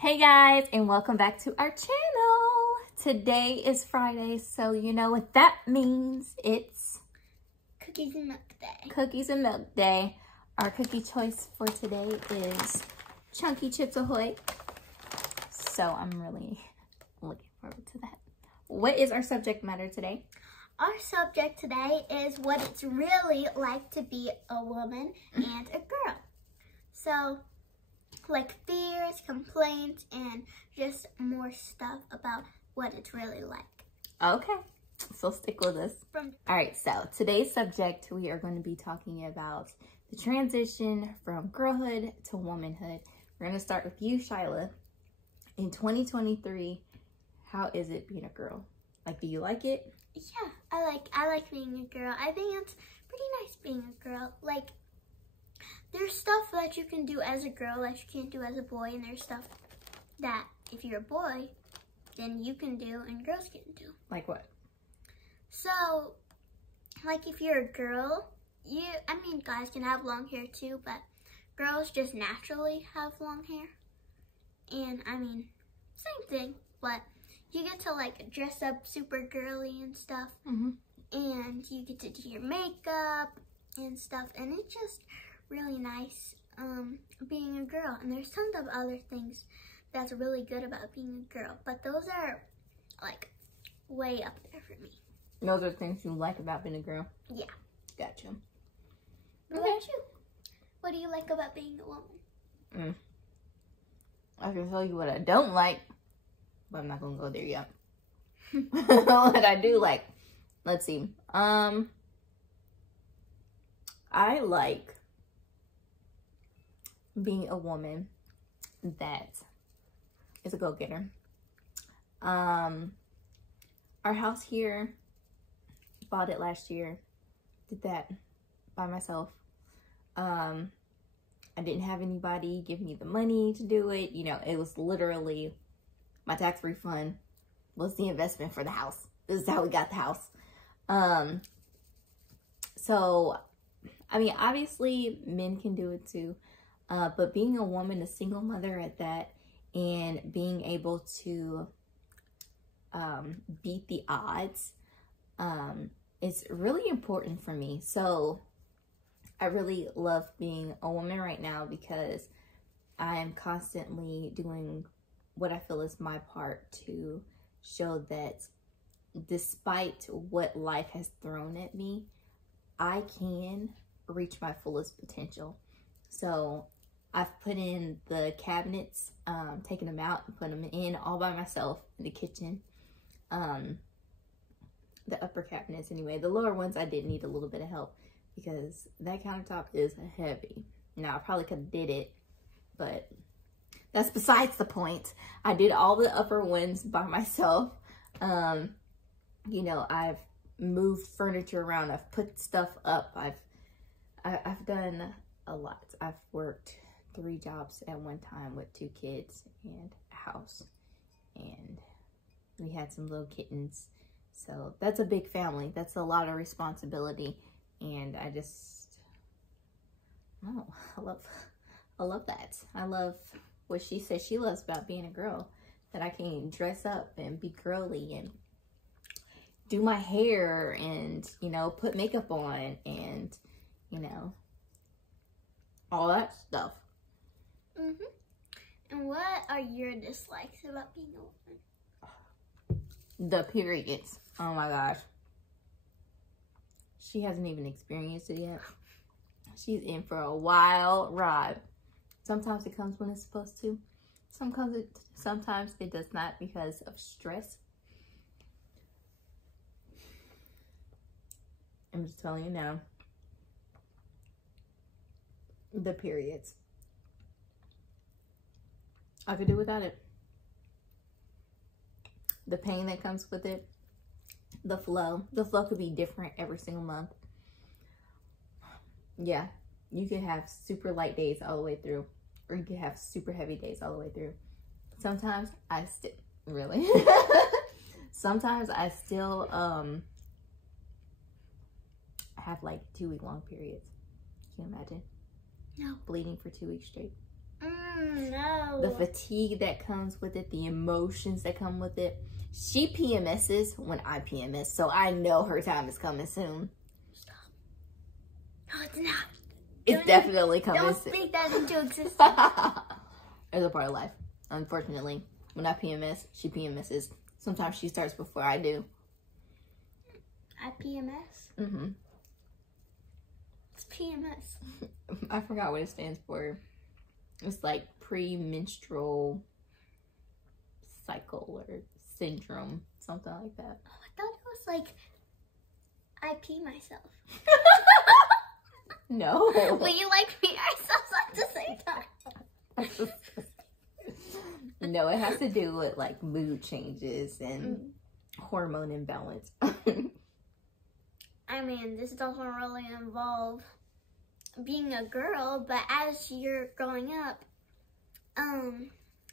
Hey guys, and welcome back to our channel. Today is Friday, so you know what that means. It's Cookies and Milk Day. Cookies and Milk Day. Our cookie choice for today is Chunky Chips Ahoy. So I'm really looking forward to that. What is our subject matter today? Our subject today is what it's really like to be a woman and a girl. So, like fears, complaints, and just more stuff about what it's really like. Okay, so stick with us. All right, so today's subject, we are going to be talking about the transition from girlhood to womanhood. We're going to start with you, Shyla. In 2023, how is it being a girl? Like, do you like it? Yeah, I like being a girl. I think it's pretty nice being a girl. Like, there's stuff that you can do as a girl that you can't do as a boy, and there's stuff that if you're a boy, then you can do and girls can't do. Like what? So, like if you're a girl, guys can have long hair too, but girls just naturally have long hair. And same thing, but you get to like dress up super girly and stuff. And you get to do your makeup and stuff, and it's just really nice being a girl. And there's tons of other things that's really good about being a girl, but those are like way up there for me. Those are things you like about being a girl? Yeah. Gotcha. What about you? What do you like about being a woman? I can tell you what I don't like, but I'm not gonna go there yet. What I do like, let's see. I like being a woman that is a go-getter. Our house here, bought it last year, did that by myself. I didn't have anybody give me the money to do it. You know, it was literally my tax refund was the investment for the house. This is how we got the house. So, obviously men can do it too. But being a woman, a single mother at that, and being able to beat the odds is really important for me. So I really love being a woman right now because I am constantly doing what I feel is my part to show that despite what life has thrown at me, I can reach my fullest potential. So I've put in the cabinets, taken them out and put them in all by myself in the kitchen. The upper cabinets anyway. The lower ones I did need a little bit of help because that countertop is heavy. Now I probably could have did it, but that's besides the point. I did all the upper ones by myself. You know, I've moved furniture around. I've put stuff up. I've done a lot. I've worked 3 jobs at one time with 2 kids and a house, and we had some little kittens. So that's a big family. That's a lot of responsibility, and I love that. I love what she says she loves about being a girl, that I can dress up and be girly and do my hair and, you know, put makeup on and, you know, all that stuff. And what are your dislikes about being a woman? The periods. Oh my gosh. She hasn't even experienced it yet. She's in for a wild ride. Sometimes it comes when it's supposed to. Sometimes it does not because of stress. I'm just telling you now. The periods. I could do without it. The pain that comes with it. The flow. The flow could be different every single month. Yeah. You could have super light days all the way through. Or you could have super heavy days all the way through. Sometimes I still... Really? Sometimes I still have like 2-week long periods. Can you imagine? No. Bleeding for 2 weeks straight. No. The fatigue that comes with it, the emotions that come with it. She PMSs when I PMS, so I know her time is coming soon. Stop. No, it's not. It's definitely coming soon. Don't speak that into existence. It's a part of life. Unfortunately, when I PMS, she PMSs. Sometimes she starts before I do. I PMS? Mm-hmm. It's PMS. I forgot what it stands for. It's like premenstrual cycle or syndrome, something like that. Oh, I thought it was like I pee myself. No. But you like pee ourselves at the same time. No, it has to do with like mood changes and hormone imbalance. I mean, this doesn't really involve being a girl, but as you're growing up,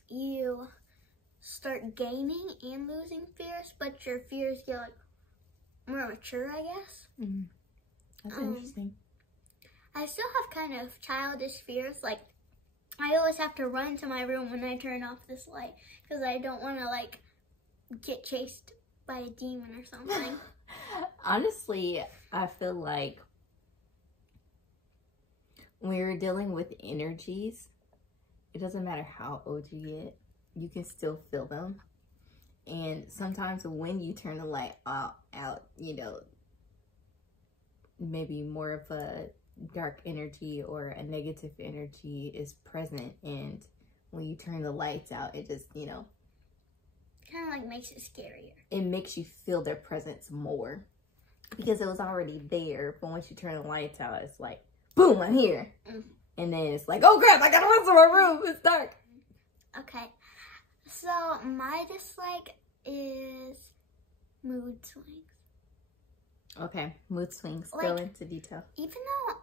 you start gaining and losing fears, but your fears get like more mature, I guess. That's interesting. I still have kind of childish fears, like I always have to run to my room when I turn off this light because I don't want to like get chased by a demon or something. Honestly, I feel like when you're dealing with energies, it doesn't matter how old you get, you can still feel them. And sometimes when you turn the light out, you know, maybe more of a dark energy or a negative energy is present, and when you turn the lights out, it just, you know, kind of like makes it scarier. It makes you feel their presence more because it was already there, but once you turn the lights out, it's like, boom, I'm here. And then it's like, oh crap, I gotta run to my room, it's dark. Okay, so my dislike is mood swings. Okay, mood swings. Like, go into detail. Even though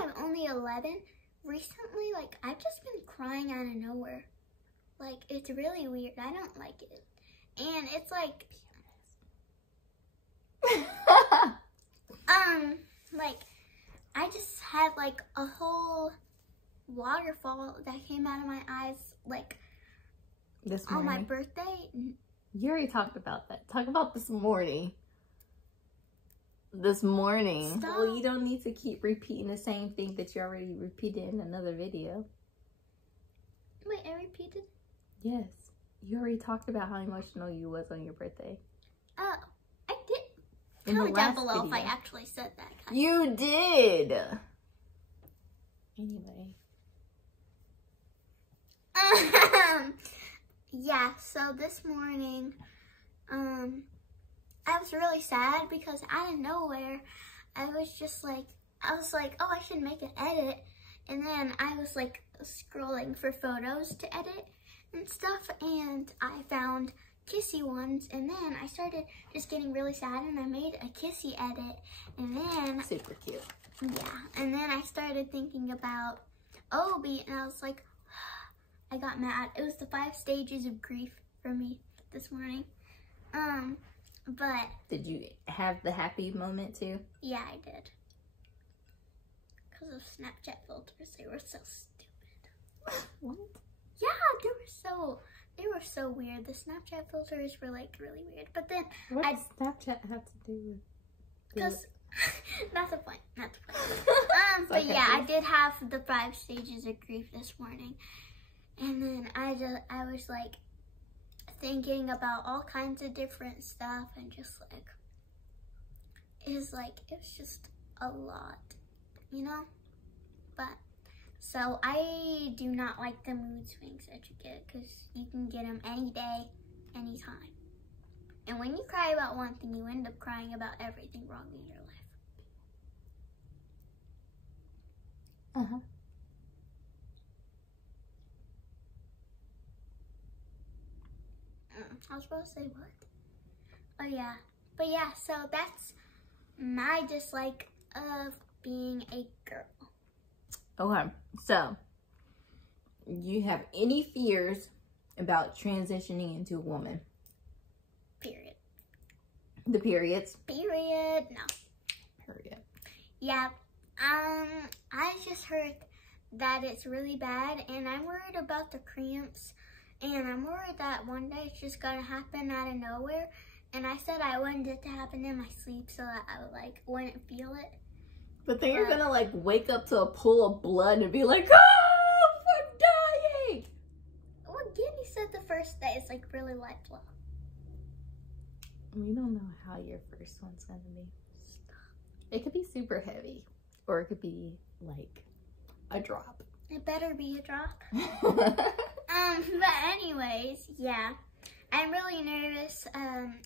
I'm only 11, recently, like, I've just been crying out of nowhere. Like, it's really weird. I don't like it. And it's like, like, I just had, like, a whole waterfall that came out of my eyes, like, this morning. On my birthday. You already talked about that. Talk about this morning. This morning. Stop. Well, you don't need to keep repeating the same thing that you already repeated in another video. Wait, I repeated? Yes. You already talked about how emotional you was on your birthday. Oh, I did. In Comment down the last below video. if I actually said that. You did. Anyway. Yeah, so this morning, I was really sad because out of nowhere, I was like, oh, I should make an edit. And then I was like scrolling for photos to edit and stuff, and I found kissy ones, and then I started just getting really sad, and I made a kissy edit, and then super cute. Yeah, and then I started thinking about Obi, and I was like, I got mad. It was the 5 stages of grief for me this morning. But did you have the happy moment too? Yeah, I did. Because of Snapchat filters, they were so stupid. What? Yeah, they were so weird. The Snapchat filters were like really weird. But then what does Snapchat have to do with? Because not the point. Not the point. But okay. Yeah, I did have the 5 stages of grief this morning, and then I was like thinking about all kinds of different stuff, and just like it was just a lot, you know. But so I do not like the mood swings that you get, because you can get them any day, anytime. And when you cry about one thing, you end up crying about everything wrong in your life. Uh-huh. I was supposed to say what? Oh yeah. But yeah, so that's my dislike of being a girl. Okay, so you have any fears about transitioning into a woman? Period. The periods? Period. No. Period. Yeah. I just heard that it's really bad, and I'm worried about the cramps, and I'm worried that one day it's just gonna happen out of nowhere. And I said I wanted it to happen in my sleep so that I wouldn't feel it. But then you're gonna like wake up to a pool of blood and be like, oh, I'm dying. Well, Giddy said the first day is like really light flow. We don't know how your first one's gonna be. It could be super heavy, or it could be like a drop. It better be a drop. But anyways, yeah. I'm really nervous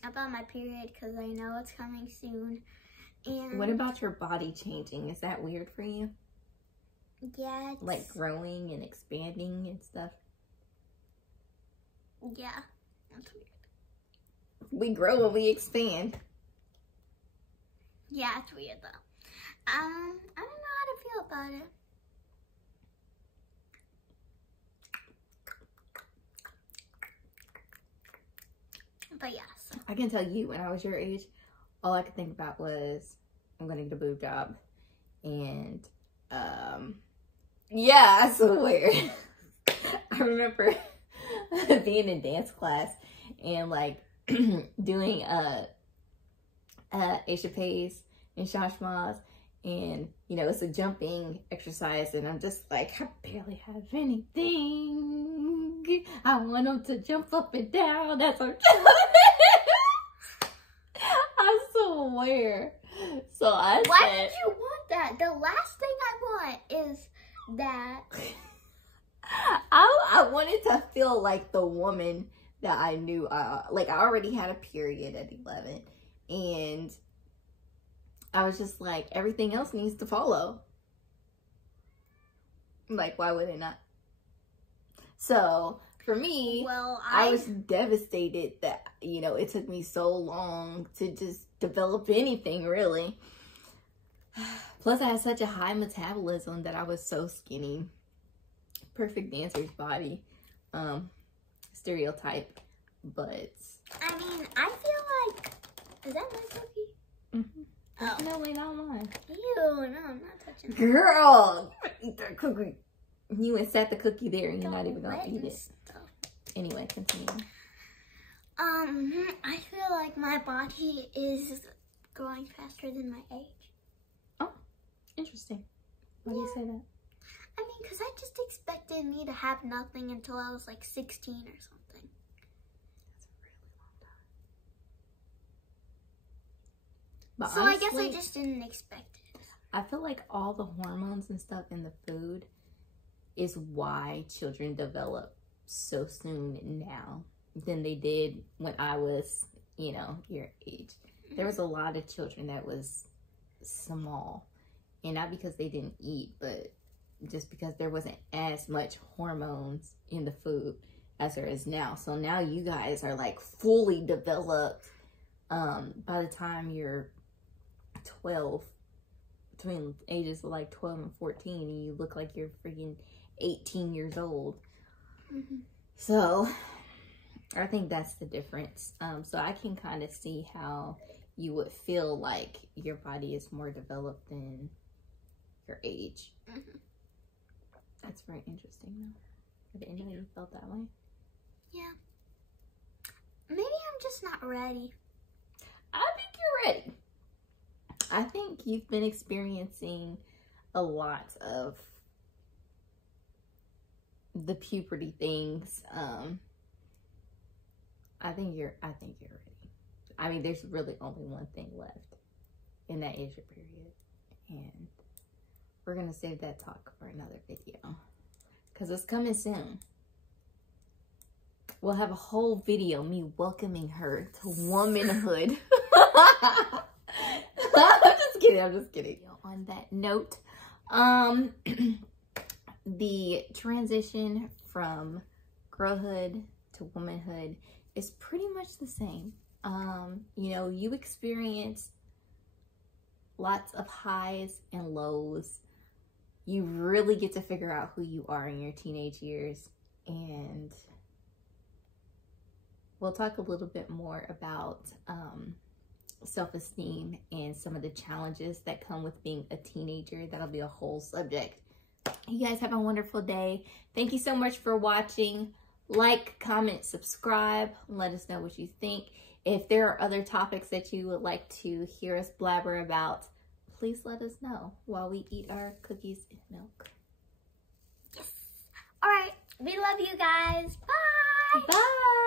about my period because I know it's coming soon. And what about your body changing? Is that weird for you? Yeah. Like growing and expanding and stuff? Yeah, that's weird. We grow and we expand. Yeah, it's weird though. I don't know how to feel about it. But yes. I can tell you, when I was your age, all I could think about was, I'm gonna get a boob job. And, yeah, I swear. I remember being in dance class and like doing échappés and shashmas, and you know, it's a jumping exercise, and I'm just like, I barely have anything. I want them to jump up and down. That's what I'm I swear. So I Why said, did you want that? The last thing I want is that. I wanted to feel like the woman that I knew. Like, I already had a period at 11, and I was just like, everything else needs to follow. Like, why would it not? So for me, well, I was devastated that, you know, it took me so long to just develop anything, really. Plus, I had such a high metabolism that I was so skinny. Perfect dancer's body. Stereotype. But I mean, I feel like, is that my cookie? mm-hmm. Oh. No, wait, not mine. Ew, no, I'm not touching that. Girl, eat that cookie. You and set the cookie there and you're not even gonna eat it. Stuff. Anyway, continue. I feel like my body is growing faster than my age. Oh, interesting. Why do you say that? I mean, because I just expected me to have nothing until I was like 16 or something. That's a really long time. But so honestly, I guess I just didn't expect it. I feel like all the hormones and stuff in the food is why children develop so soon now than they did when I was, you know, your age. There was a lot of children that was small, and not because they didn't eat, but just because there wasn't as much hormones in the food as there is now. So now you guys are like fully developed by the time you're 12, between ages of like 12 and 14, and you look like you're freaking 18 years old. Mm-hmm. So I think that's the difference. So I can kind of see how you would feel like your body is more developed than your age. Mm-hmm. That's very interesting though. I didn't know you felt that way. Yeah. Maybe I'm just not ready. I think you're ready. I think you've been experiencing a lot of the puberty things. I think you're ready. I mean, there's really only one thing left, and that is your period. And we're gonna save that talk for another video because it's coming soon. We'll have a whole video me welcoming her to womanhood. I'm just kidding. On that note, the transition from girlhood to womanhood is pretty much the same. You know, you experience lots of highs and lows. You really get to figure out who you are in your teenage years, and we'll talk a little bit more about self-esteem and some of the challenges that come with being a teenager. That'll be a whole subject You guys have a wonderful day. Thank you so much for watching. Like, comment, subscribe. Let us know what you think. If there are other topics that you would like to hear us blabber about, please let us know while we eat our cookies and milk. Yes. All right. We love you guys. Bye. Bye.